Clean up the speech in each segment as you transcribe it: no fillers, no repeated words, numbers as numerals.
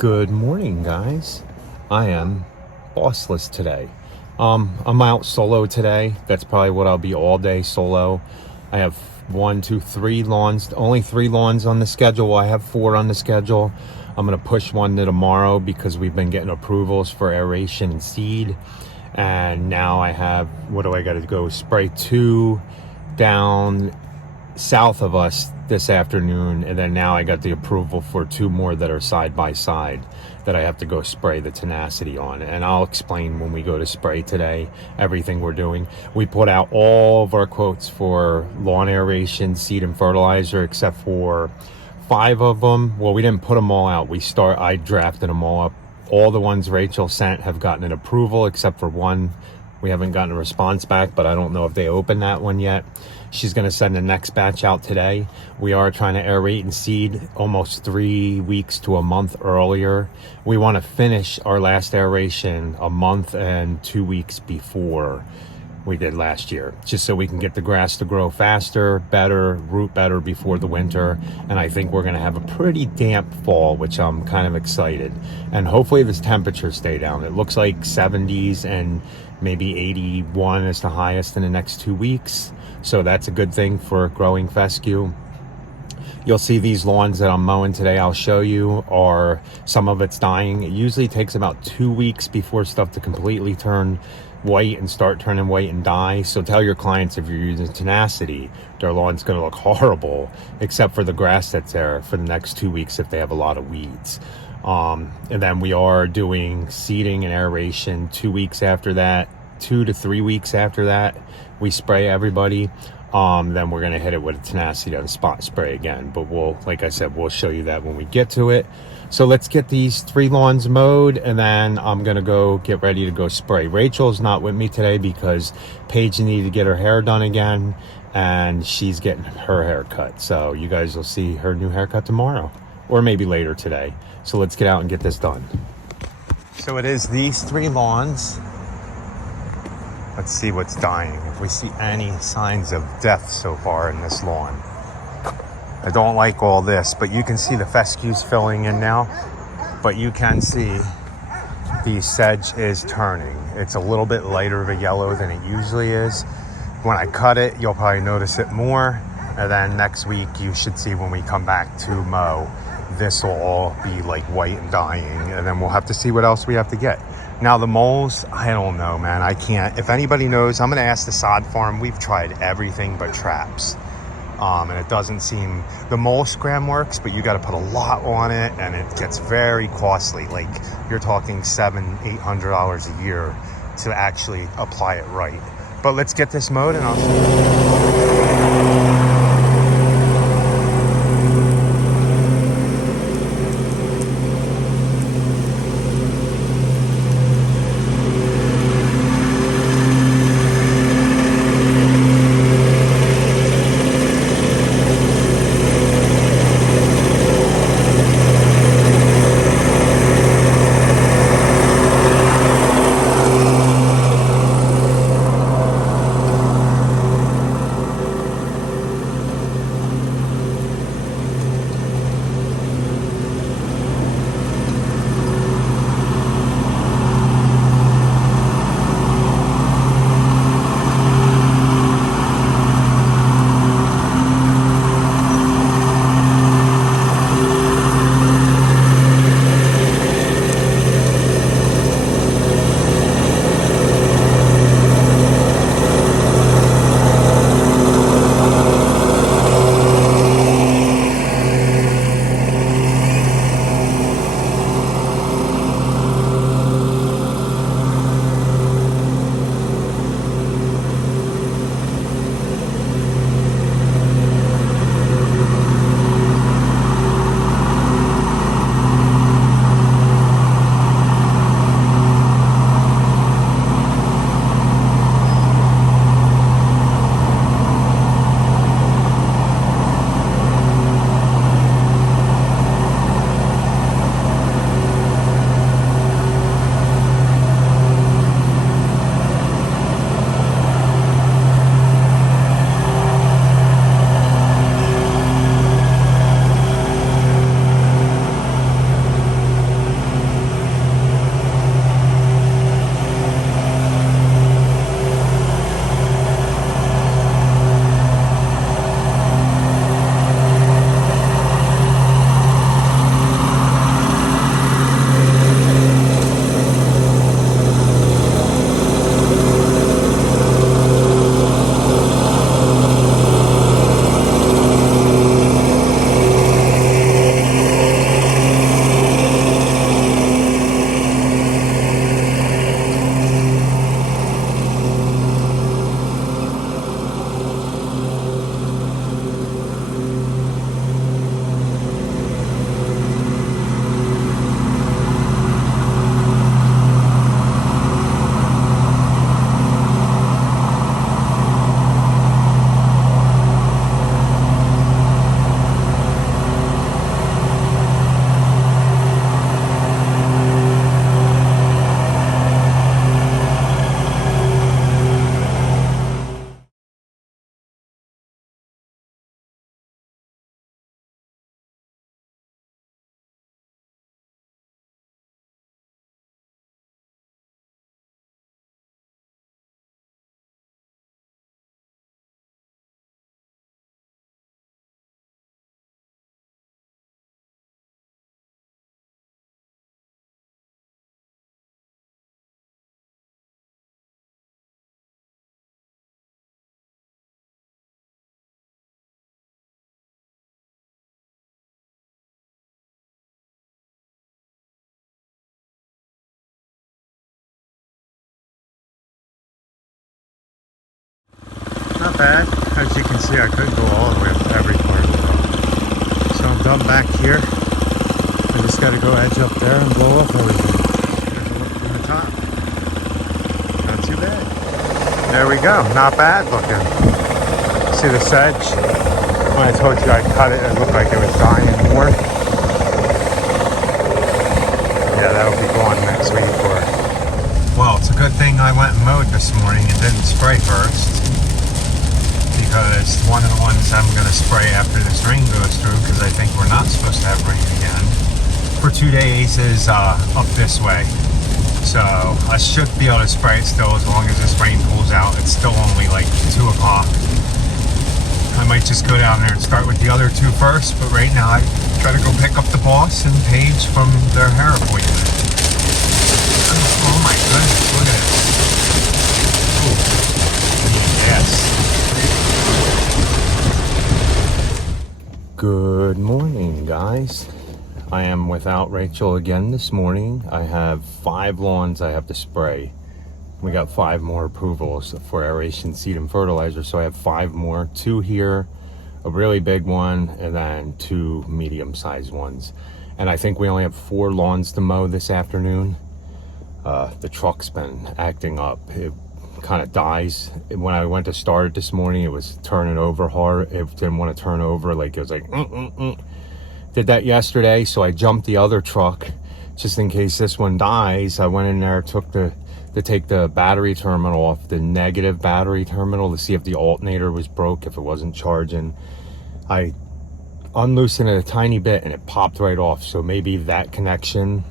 Good morning, guys. I am bossless today. I'm out solo today. That's probably what I'll be all day, solo. I have 3 lawns, only 3 lawns on the schedule. I have 4 on the schedule. I'm gonna push one to tomorrow because we've been getting approvals for aeration and seed. And now I have, what do I gotta go? Spray 2 down south of us this afternoon, and then now I got the approval for 2 more that are side by side that I have to go spray the tenacity on, and I'll explain when we go to spray today everything we're doing. We put out all of our quotes for lawn aeration, seed, and fertilizer except for 5 of them. Well, we didn't put them all out. I drafted them all up. All the ones Rachel sent have gotten an approval except for 1. We haven't gotten a response back, but I don't know if they opened that one yet. She's going to send the next batch out today. We are trying to aerate and seed almost 3 weeks to a month earlier. We want to finish our last aeration a month and 2 weeks before we did last year, just so we can get the grass to grow faster, better, root better before the winter. And I think we're going to have a pretty damp fall, which I'm kind of excited. And hopefully this temperature stay down. It looks like 70s and maybe 81 is the highest in the next 2 weeks. So that's a good thing for growing fescue. You'll see these lawns that I'm mowing today, I'll show you, are some of it's dying. It usually takes about 2 weeks before stuff to completely turn white and start turning white and die. So tell your clients, if you're using tenacity, their lawn's going to look horrible, except for the grass that's there for the next 2 weeks if they have a lot of weeds. And then we are doing seeding and aeration 2 weeks after that. 2 to 3 weeks after that, we spray everybody. Then we're going to hit it with a tenacity on spot spray again. But like I said, we'll show you that when we get to it. So let's get these 3 lawns mowed, and then I'm going to go get ready to go spray. Rachel's not with me today because Paige needed to get her hair done again, and she's getting her hair cut. So you guys will see her new haircut tomorrow, or maybe later today. So let's get out and get this done. So it is these 3 lawns. Let's see what's dying, if we see any signs of death so far in this lawn. I don't like all this, but you can see the fescue's filling in now. But you can see the sedge is turning. It's a little bit lighter of a yellow than it usually is. When I cut it, you'll probably notice it more. And then next week, you should see when we come back to mow, this will all be like white and dying. And then we'll have to see what else we have to get. Now the moles, I don't know, man. I can't. If anybody knows, I'm going to ask the sod farm. We've tried everything but traps. And it doesn't seem, the mole scram works, but you got to put a lot on it, and it gets very costly. Like you're talking $700-800 a year to actually apply it right. But let's get this mowed, and I'll see you. Not bad. As you can see, I couldn't go all the way up to every part of the road. So I'm done back here. I just got to go edge up there and blow up everything. There's a look from the top. Not too bad. There we go. Not bad looking. See the sedge? When I told you I cut it, it looked like it was dying more. Yeah, that'll be gone next week. Well, it's a good thing I went and mowed this morning and didn't spray first, because one of the ones I'm going to spray after this rain goes through, because I think we're not supposed to have rain again for 2 days, is up this way. So I should be able to spray it still as long as this rain pulls out. It's still only like 2 o'clock. I might just go down there and start with the other 2 first, but right now I got to go pick up the boss and Paige from their hair appointment. Oh my goodness, look at this. Yes. Good morning, guys. I am without Rachel again this morning. I have 5 lawns I have to spray. We got 5 more approvals for aeration, seed, and fertilizer, so I have 5 more. 2 here, a really big one, and then 2 medium-sized ones. And I think we only have 4 lawns to mow this afternoon. The truck's been acting up. It kind of dies. When I went to start it this morning, it was turning over hard. It didn't want to turn over. Like, it was like, Did that yesterday, so I jumped the other truck just in case this one dies. I went in there, took to take the battery terminal off, the negative battery terminal, to see if the alternator was broke, if it wasn't charging. I unloosened it a tiny bit and it popped right off. So maybe that connection,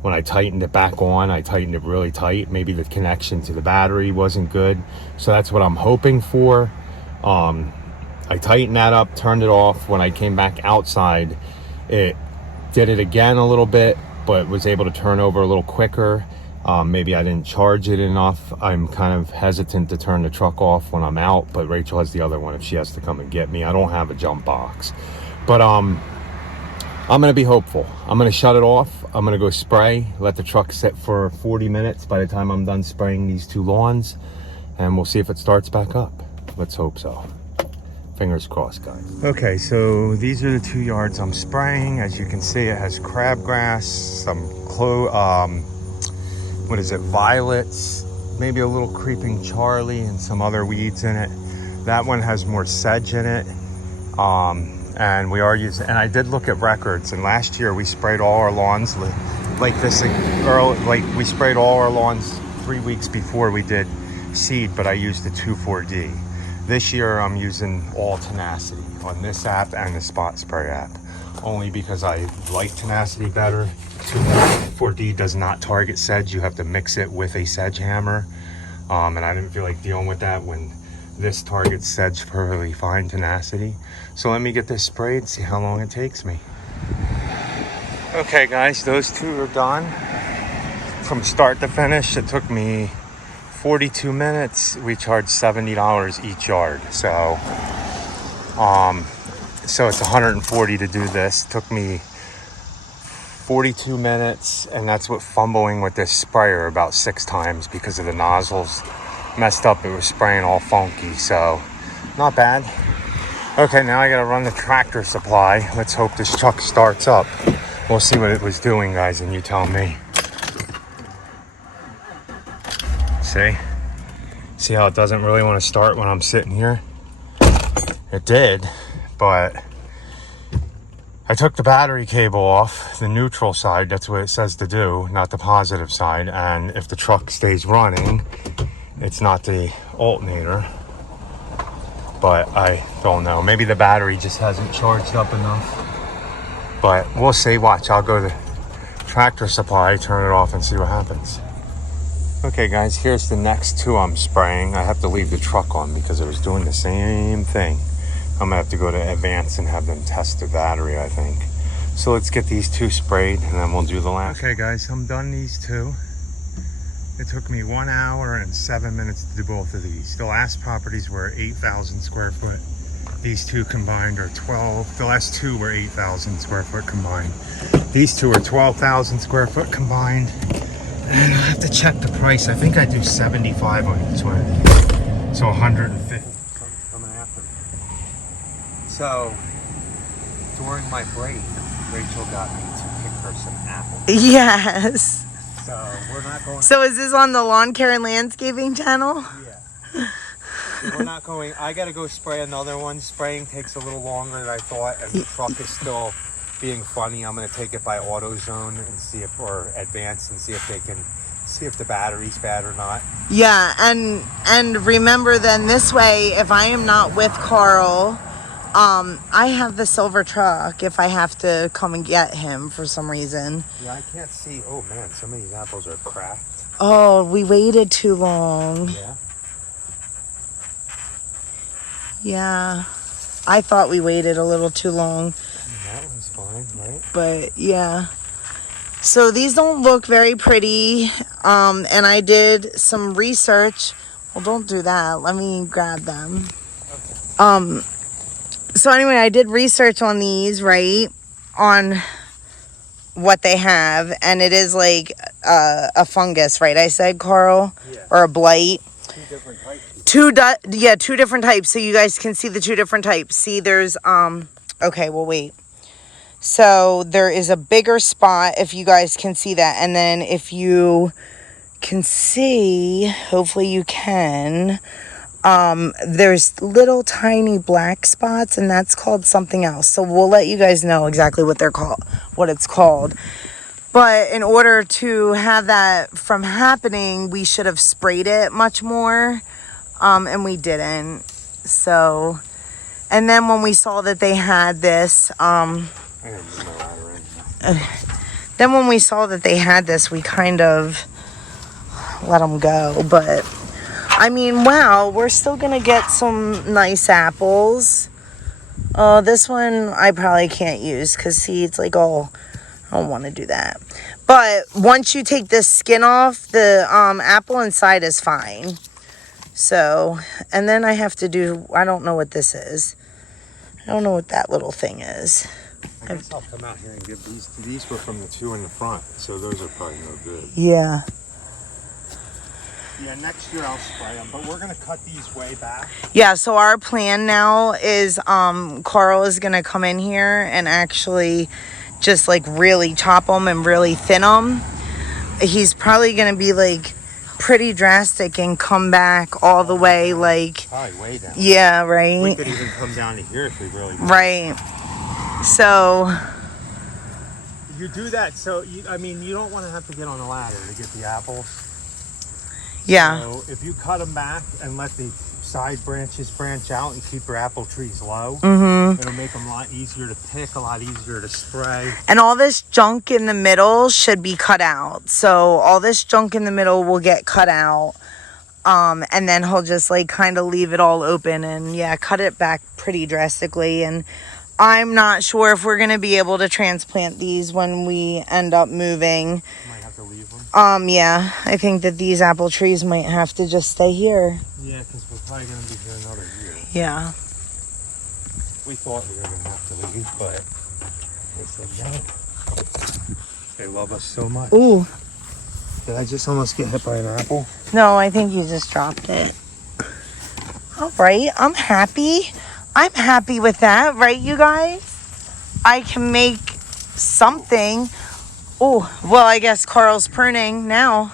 when I tightened it back on, I tightened it really tight. Maybe the connection to the battery wasn't good. So that's what I'm hoping for. I tightened that up, turned it off. When I came back outside, it did it again a little bit, but was able to turn over a little quicker. Maybe I didn't charge it enough. I'm kind of hesitant to turn the truck off when I'm out, but Rachel has the other one if she has to come and get me. I don't have a jump box, but I'm gonna be hopeful. I'm gonna shut it off. I'm gonna go spray, let the truck sit for 40 minutes by the time I'm done spraying these 2 lawns, and we'll see if it starts back up. Let's hope so. Fingers crossed, guys. Okay, so these are the 2 yards I'm spraying. As you can see, it has crabgrass, some violets, maybe a little creeping Charlie, and some other weeds in it. That one has more sedge in it. And we are using, and I did look at records, and last year we sprayed all our lawns like this early, like we sprayed all our lawns 3 weeks before we did seed, but I used the 2,4-D. This year I'm using all Tenacity on this app and the Spot Spray app, only because I like Tenacity better. 2,4-D does not target sedge. You have to mix it with a sedge hammer, and I didn't feel like dealing with that when this targets sedge perfectly fine. Tenacity. So let me get this sprayed and see how long it takes me. Okay guys, those 2 are done. From start to finish, it took me 42 minutes. We charged $70 each yard. So it's 140 to do this. Took me 42 minutes, and that's with fumbling with this sprayer about 6 times because of the nozzles messed up. It was spraying all funky, so not bad. Okay, now I gotta run the tractor supply. Let's hope this truck starts up. We'll see what it was doing, guys, and you tell me. See how it doesn't really want to start when I'm sitting here? It did, but I took the battery cable off, the neutral side. That's what it says to do, not the positive side. And if the truck stays running, it's not the alternator. But I don't know. Maybe the battery just hasn't charged up enough. But we'll see. Watch, I'll go to Tractor Supply, turn it off, and see what happens. Okay, guys, here's the next 2 I'm spraying. I have to leave the truck on because it was doing the same thing. I'm gonna have to go to Advance and have them test the battery, I think. So let's get these 2 sprayed, and then we'll do the last. Okay, guys, I'm done these 2. It took me 1 hour and 7 minutes to do both of these. The last properties were 8,000 square foot. These 2 combined are 12. The last 2 were 8,000 square foot combined. These 2 are 12,000 square foot combined. And I have to check the price. I think I do 75 on each one. So 150. So, during my break, Rachel got me to pick her some apples. Yes. So, we're not going... So is this on the Lawn Care and Landscaping channel? Yeah. We're not going... I gotta go spray another one. Spraying takes a little longer than I thought, and the truck is still being funny. I'm gonna take it by AutoZone and see if... or Advance and see if they can... see if the battery's bad or not. Yeah, and remember then this way, if I am not with Carl, I have the silver truck if I have to come and get him for some reason. Yeah, I can't see. Oh man, some of these apples are cracked. Oh, we waited too long. Yeah. Yeah. I thought we waited a little too long. That one's fine, right? But yeah. So these don't look very pretty. And I did some research. Well, don't do that. Let me grab them. Okay. So anyway, I did research on these, right? On what they have. And it is like a fungus, right? I said, Carl? Yeah. Or a blight. Two different types. Two different types. So you guys can see the two different types. See, there's, okay, well, wait. So there is a bigger spot, if you guys can see that. And then if you can see, hopefully you can, there's little tiny black spots, and that's called something else. So we'll let you guys know exactly what they're called, what it's called. But in order to have that from happening, we should have sprayed it much more, and we didn't. So, and then when we saw that they had this, then when we saw that they had this, we kind of let them go. But I mean, wow, we're still gonna get some nice apples. This one I probably can't use because see, it's like all, I don't want to do that. But once you take this skin off, the apple inside is fine. So, and then I have to do, I don't know what this is. I don't know what that little thing is. I guess I'll come out here and give these were from the two in the front, so those are probably no good. Yeah. Yeah, next year I'll spray them, but we're going to cut these way back. Yeah, so our plan now is Carl is going to come in here and actually just like really chop them and really thin them. He's probably going to be like pretty drastic and come back all the way like... Probably way down. Yeah, right? We could even come down to here if we really want. Right. So... You do that, so, you don't want to have to get on a ladder to get the apples. Yeah. So if you cut them back and let the side branches branch out and keep your apple trees low, it'll make them a lot easier to pick, a lot easier to spray. And all this junk in the middle should be cut out. So all this junk in the middle will get cut out. And then he'll just like kind of leave it all open and yeah, cut it back pretty drastically. And I'm not sure if we're going to be able to transplant these when we end up moving. Might have to leave them. Yeah, I think that these apple trees might have to just stay here. Yeah, because we're probably going to be here another year. Yeah. We thought we were going to have to leave, but they said no. They love us so much. Ooh. Did I just almost get hit by an apple? No, I think you just dropped it. All right, I'm happy. I'm happy with that, right, you guys? I can make something. Oh, well, I guess Carl's pruning now.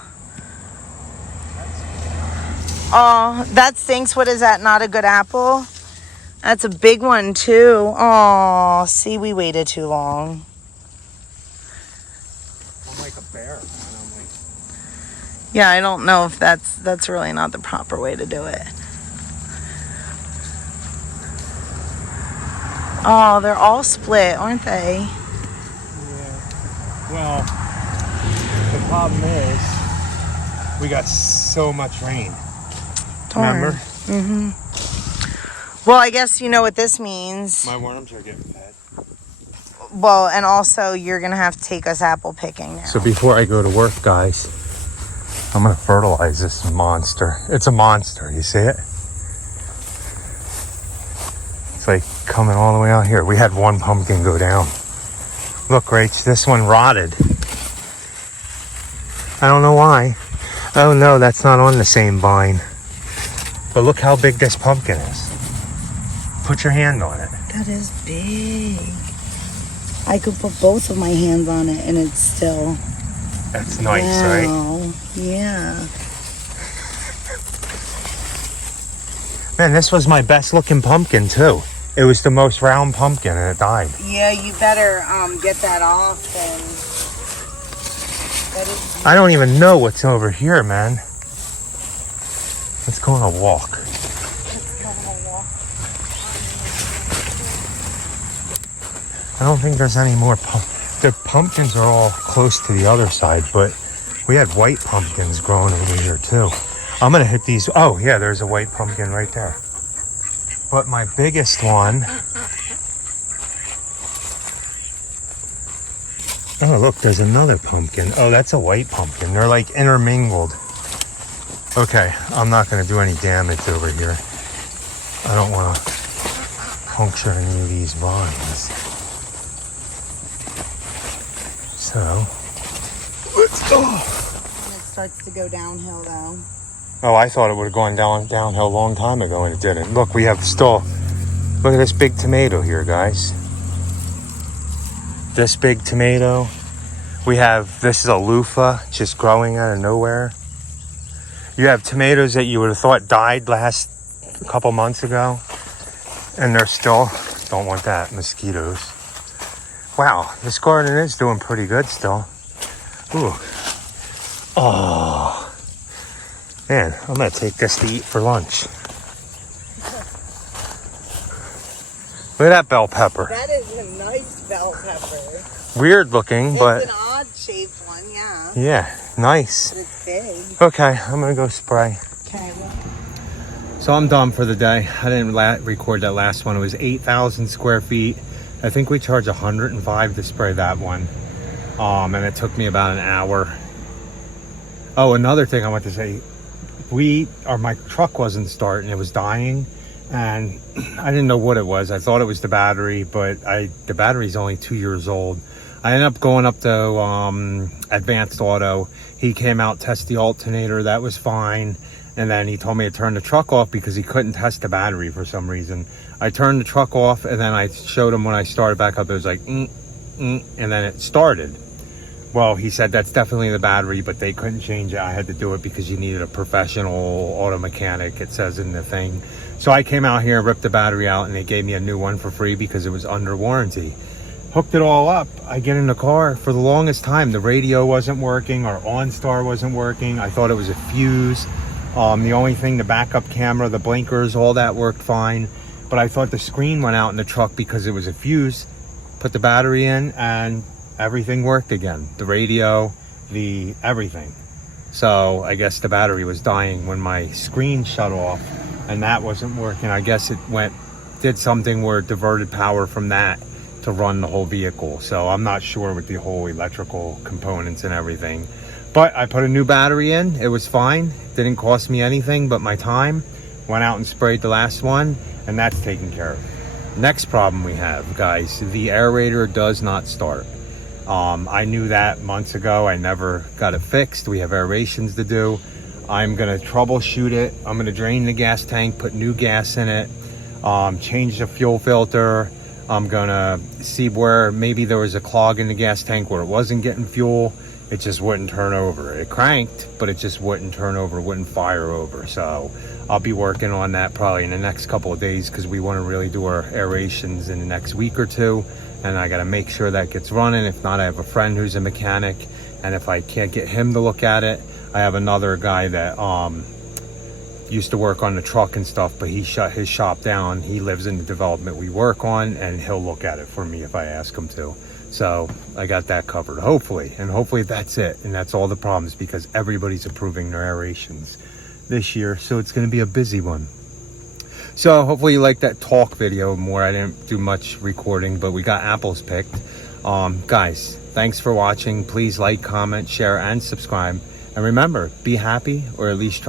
Oh, that stinks. What is that? Not a good apple? That's a big one, too. Oh, see, we waited too long. I'm like a bear. Yeah, I don't know if that's really not the proper way to do it. Oh, they're all split, aren't they? Yeah. Well, the problem is we got so much rain. Darn. Remember? Well, I guess you know what this means. My worms are getting fed. Well, and also you're going to have to take us apple picking now. So before I go to work, guys, I'm going to fertilize this monster. It's a monster. You see it? It's like coming all the way out here. We had one pumpkin go down. Look, Rach, this one rotted. I don't know why. Oh no, that's not on the same vine. But look how big this pumpkin is. Put your hand on it. That is big. I could put both of my hands on it and it's still... That's nice, right? Wow. Yeah. Man, this was my best looking pumpkin too. It was the most round pumpkin and it died. Yeah, you better get that off and... That is... I don't even know what's over here, man. Let's go on a walk. I don't think there's any more the pumpkins are all close to the other side, but we had white pumpkins growing over here too. I'm gonna hit these. Oh yeah, there's a white pumpkin right there. But my biggest one. Oh look, there's another pumpkin. Oh, that's a white pumpkin. They're like intermingled. Okay, I'm not gonna do any damage over here. I don't wanna puncture any of these vines. So, let's go. When it starts to go downhill though. Oh, I thought it would have gone downhill a long time ago and it didn't. Look, we have still, look at this big tomato here, guys. This big tomato. We have, this is a loofah just growing out of nowhere. You have tomatoes that you would have thought died a couple months ago. And they're still, don't want that, mosquitoes. Wow, this garden is doing pretty good still. Ooh. Oh. Man, I'm gonna take this to eat for lunch. Look at that bell pepper. That is a nice bell pepper. Weird looking, but... It's an odd shaped one, yeah. Yeah, nice. But it's big. Okay, I'm gonna go spray. Okay, well... So I'm done for the day. I didn't record that last one. It was 8,000 square feet. I think we charged $105 to spray that one. And it took me about an hour. Oh, another thing I want to say. My truck wasn't starting. It was dying. And I didn't know what it was. I thought it was the battery, but the battery's only 2 years old. I ended up going up to Advanced Auto. He came out, test the alternator. That was fine. And then he told me to turn the truck off because he couldn't test the battery for some reason. I turned the truck off and then I showed him when I started back up, it was like, and then it started. Well, he said that's definitely the battery, but they couldn't change it. I had to do it because you needed a professional auto mechanic, it says in the thing. So I came out here, ripped the battery out, and they gave me a new one for free because it was under warranty. Hooked it all up. I get in the car. For the longest time, the radio wasn't working, our OnStar wasn't working. I thought it was a fuse. The only thing, the backup camera, the blinkers, all that worked fine. But I thought the screen went out in the truck because it was a fuse. Put the battery in and everything worked again. The radio, everything. So I guess the battery was dying when my screen shut off and that wasn't working. I guess it did something where it diverted power from that to run the whole vehicle. So I'm not sure with the whole electrical components and everything. But I put a new battery in. It was fine. Didn't cost me anything but my time. Went out and sprayed the last one, and that's taken care of. Next problem we have, guys, the aerator does not start. I knew that months ago. I never got it fixed. We have aerations to do. I'm gonna troubleshoot it. I'm gonna drain the gas tank, put new gas in it, change the fuel filter. I'm gonna see where maybe there was a clog in the gas tank where it wasn't getting fuel. It just wouldn't turn over. It cranked, but it just wouldn't turn over, wouldn't fire over. So I'll be working on that probably in the next couple of days because we want to really do our aerations in the next week or two. And I got to make sure that gets running. If not, I have a friend who's a mechanic. And if I can't get him to look at it, I have another guy that used to work on the truck and stuff, but he shut his shop down. He lives in the development we work on, and he'll look at it for me if I ask him to. So I got that covered, hopefully. And hopefully that's it. And that's all the problems because everybody's approving their aerations this year. So it's going to be a busy one. So hopefully you like that talk video more. I didn't do much recording, but we got apples picked. Guys, thanks for watching. Please like, comment, share, and subscribe. And remember, be happy or at least try.